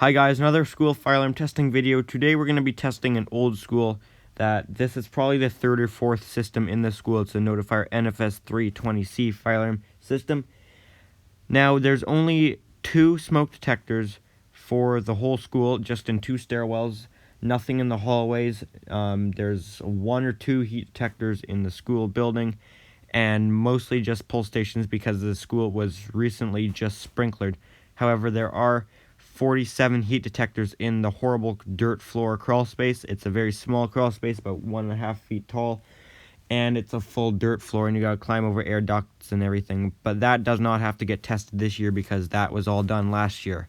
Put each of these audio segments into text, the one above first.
Hi guys, another school fire alarm testing video. Today we're going to be testing an old school that this is probably the third or fourth system in the school. It's a Notifier NFS 320C fire alarm system. Now there's only 2 smoke detectors for the whole school, just in 2 stairwells, nothing in the hallways. There's 1 or 2 heat detectors in the school building, and mostly just pull stations because the school was recently just sprinklered. However, there are 47 heat detectors in the horrible dirt floor crawl space. It's a very small crawl space, about 1.5 feet tall, and it's a full dirt floor, and you gotta climb over air ducts and everything. But that does not have to get tested this year because that was all done last year.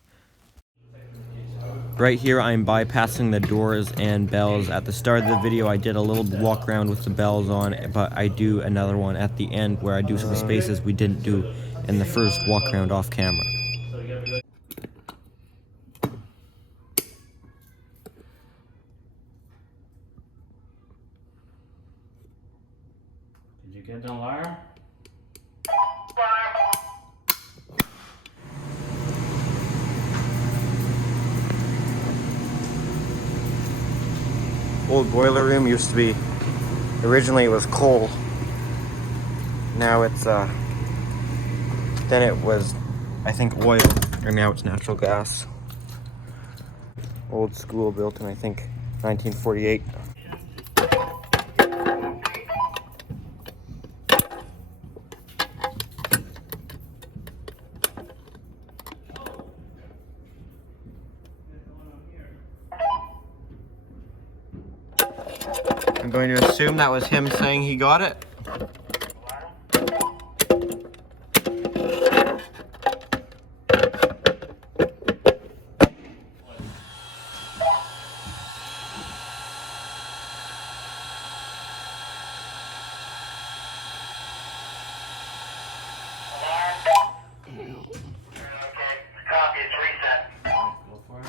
Right here, I'm bypassing the doors and bells. At the start of the video, I did a little walk around with the bells on, but I do another one at the end where I do some spaces we didn't do in the first walk around off camera. Did you get the alarm? Old boiler room used to be, originally it was coal. Now it's, then it was, I think, oil, and now it's natural gas. Old school, built in, I think, 1948. I'm going to assume that was him saying he got it. Copy, it's reset. Go for it.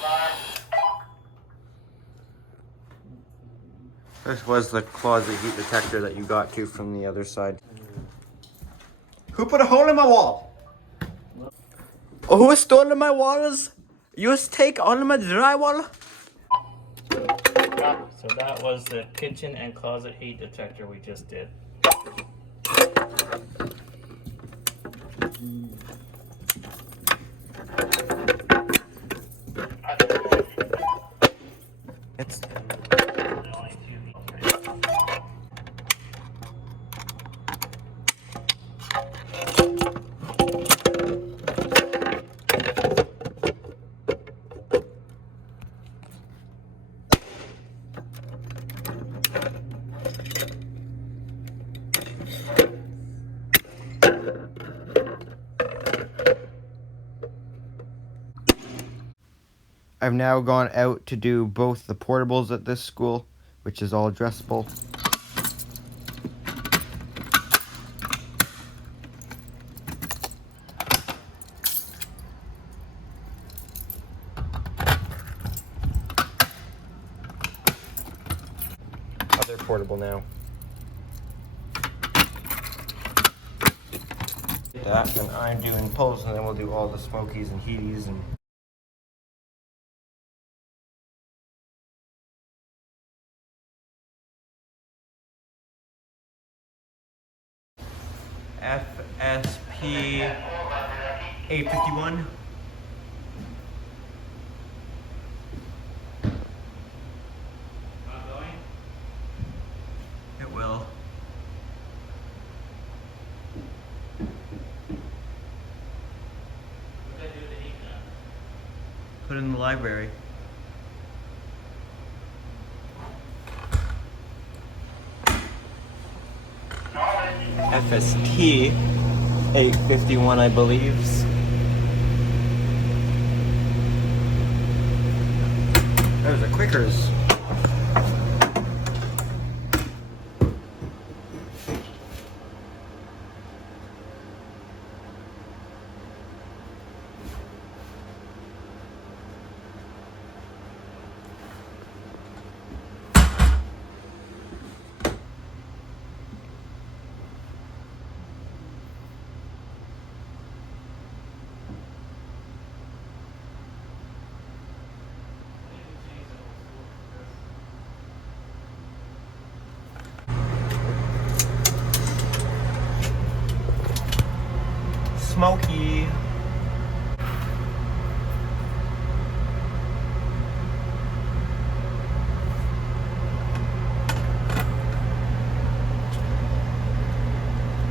Alarm. This was the closet heat detector that you got to from the other side. Who put a hole in my wall? Oh, who has stolen my walls? You take all my drywall? So that was the kitchen and closet heat detector we just did. It's I've now gone out to do both the portables at this school, which is all addressable. Other portable now. That, and I'm doing pulls, and then we'll do all the smokies and heaties and FSP 851. Not going? It will. What did I do to the heat gun? Put it in the library. FST 851, I believe. Those are Quickers. smoky.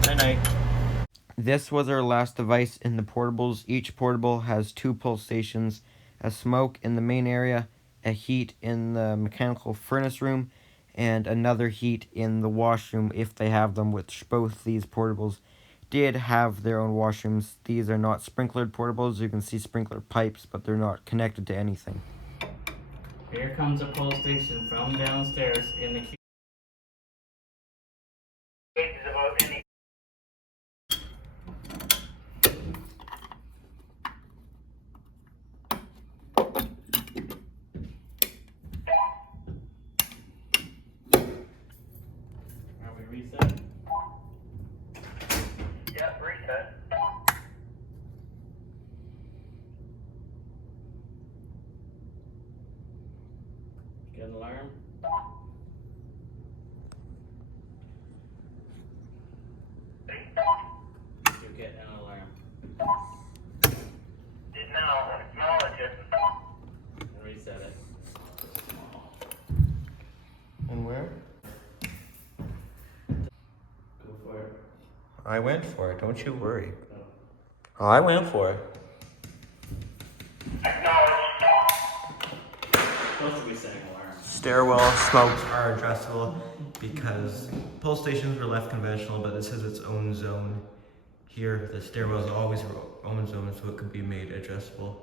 Night night. This was our last device in the portables. Each portable has 2 pull stations, a smoke in the main area, a heat in the mechanical furnace room, and another heat in the washroom if they have them, which both these portables did have their own washrooms. These are not sprinklered portables. You can see sprinkler pipes, but they're not connected to anything. Here comes a pull station from downstairs in the Gauge is about any. Are we reset? Yep, reset. Get an alarm. You get an alarm. Did now acknowledge it. And reset it. And where? Go for it. I went for it, don't you worry. Oh, I went for it. Acknowledged. Supposed to be setting alarm. Stairwell smokes are addressable because pull stations were left conventional, but this has its own zone. Here, the stairwell is always its own zone, so it could be made addressable.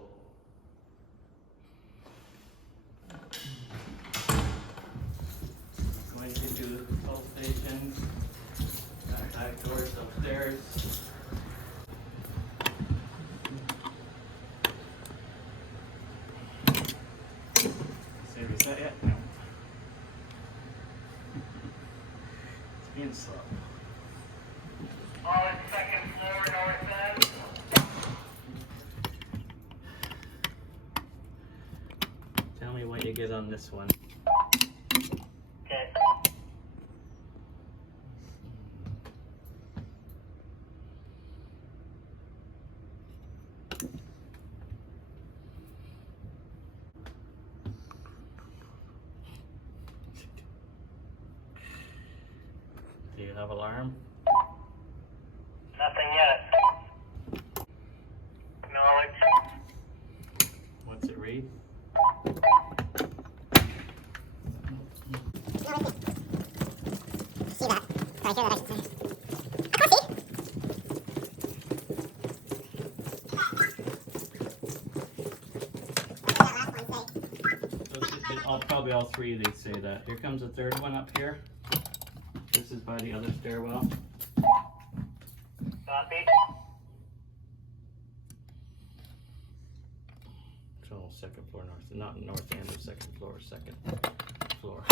Going to do pull stations. Back doors upstairs. Say reset yet? No. It's being slow. All in second floor, north end. Tell me what you get on this one. Okay. Do you have alarm? Nothing yet. Acknowledged. What's it read? See that? So I hear that I should say. Probably all 3 of these say that. Here comes a 3rd one up here. This is by the other stairwell. Copy. So 2nd floor north, not north end of 2nd floor, 2nd floor.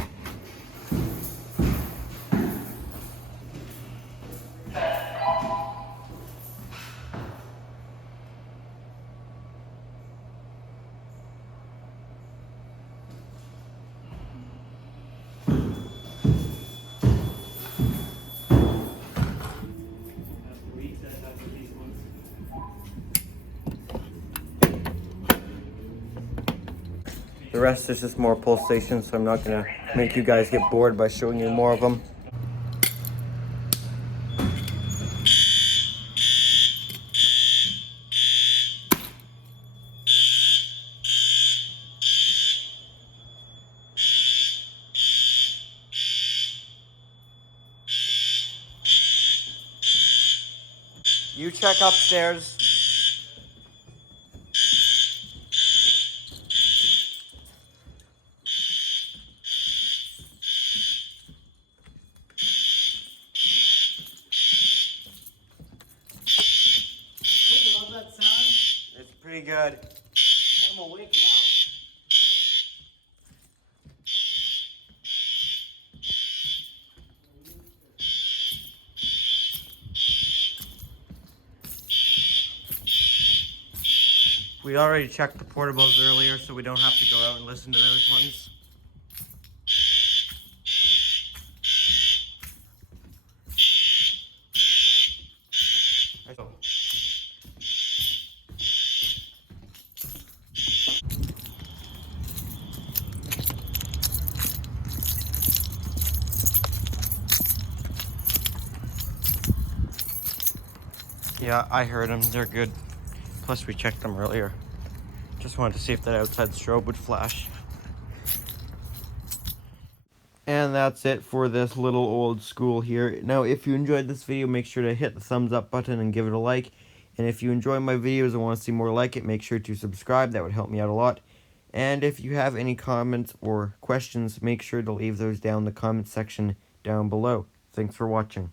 The rest is just more pull stations, so I'm not gonna make you guys get bored by showing you more of them. You check upstairs. I love that sound. It's pretty good. I'm awake now. We already checked the portables earlier, so we don't have to go out and listen to those ones. Yeah, I heard them. They're good. Plus, we checked them earlier. Just wanted to see if that outside strobe would flash. And that's it for this little old school here. Now, if you enjoyed this video, make sure to hit the thumbs up button and give it a like. And if you enjoy my videos and want to see more like it, make sure to subscribe. That would help me out a lot. And if you have any comments or questions, make sure to leave those down in the comment section down below. Thanks for watching.